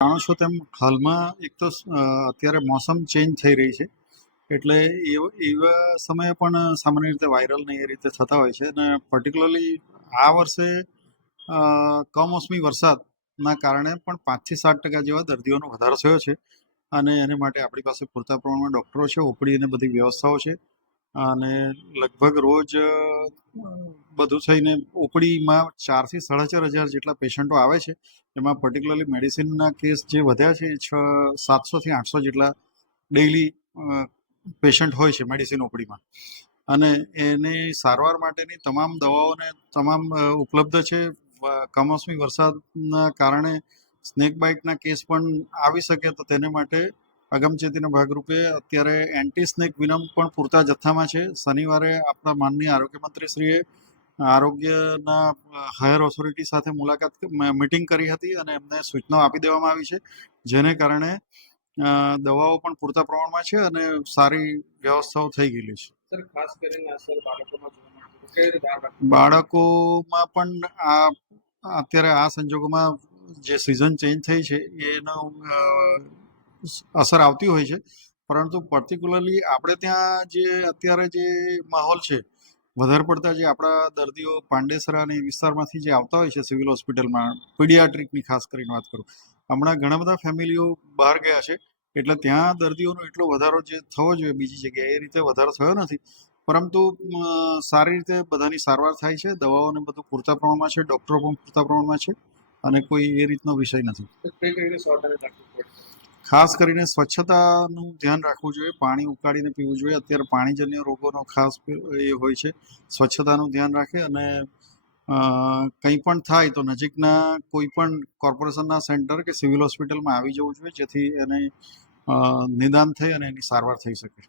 જાણો છો તેમ હાલમાં એક તો અત્યારે મોસમ ચેન્જ થઈ રહી છે એટલે એવા સમયે પણ સામાન્ય રીતે વાયરલ ને એ રીતે થતા હોય છે અને પર્ટિક્યુલરલી આ વર્ષે કમોસમી વરસાદના કારણે પણ 5 થી 7% જેવા દર્દીઓનો વધારો થયો છે અને એને માટે આપણી પાસે પૂરતા પ્રમાણમાં ડૉક્ટરો છે, ઓપીડી અને બધી વ્યવસ્થાઓ છે અને લગભગ રોજ બધું થઈને ઓપીડીમાં 4 થી 4.5 હજાર જેટલા પેશન્ટો આવે છે. એમાં પર્ટિક્યુલરલી મેડિસિનના કેસ જે વધ્યા છે એ 700 થી 800 જેટલા ડેઇલી પેશન્ટ હોય છે મેડિસિન ઓપીડીમાં અને એની સારવાર માટેની તમામ દવાઓને તમામ ઉપલબ્ધ છે. કમોસમી વરસાદના કારણે સ્નેક બાઇટના કેસ પણ આવી શકે તો તેને માટે અગમચેતીના ભાગરૂપે અત્યારે એન્ટી સ્નેક વિનમ પણ પૂરતા જથ્થામાં છે. શનિવારે આપણા માનનીય આરોગ્ય મંત્રીશ્રીએ આરોગ્યના હાયર ઓથોરિટી સાથે મીટિંગ કરી હતી અને એમને સૂચનાઓ આપી દેવામાં આવી છે, જેને કારણે દવાઓ પણ પૂરતા પ્રમાણમાં છે અને સારી વ્યવસ્થાઓ થઈ ગયેલી છે. સર, ખાસ કરીને અસર બાળકોમાં જોવા મળતી તો કઈ રીતે બાળકોમાં પણ અત્યારે આ સંજોગોમાં જે સિઝન ચેન્જ થઈ છે એનો અસર આવતી હોય છે, પરંતુ પર્ટિક્યુલરલી આપણે ત્યાં જે અત્યારે જે માહોલ છે, વધારે પડતા જે આપણા દર્દીઓ પાંડેસરા અને વિસ્તારમાંથી જે આવતા હોય છે સિવિલ હોસ્પિટલમાં, પીડિયાટ્રિકની ખાસ કરીને વાત કરું, હમણાં ઘણા બધા ફેમિલીઓ બહાર ગયા છે એટલે ત્યાં દર્દીઓનો એટલો વધારો જે થવો જોઈએ બીજી જગ્યાએ એ રીતે વધારો થયો નથી, પરંતુ સારી રીતે બધાની સારવાર થાય છે, દવાઓને બધું પૂરતા પ્રમાણમાં છે, ડૉક્ટરો પણ પૂરતા પ્રમાણમાં છે અને કોઈ એ રીતનો વિષય નથી. કઈ રીતે સાવધાની રાખવી પડે? ખાસ કરીને સ્વચ્છતાનું ધ્યાન રાખવું જોઈએ, પાણી ઉકાળીને પીવું જોઈએ. અત્યારે પાણીજન્ય રોગોનો ખાસ એ હોય છે, સ્વચ્છતાનું ધ્યાન રાખે અને કંઈ પણ થાય તો નજીકના કોઈ પણ કોર્પોરેશનના સેન્ટર કે સિવિલ હોસ્પિટલમાં આવી જવું જોઈએ, જેથી એને નિદાન થઈ અને એની સારવાર થઈ શકે.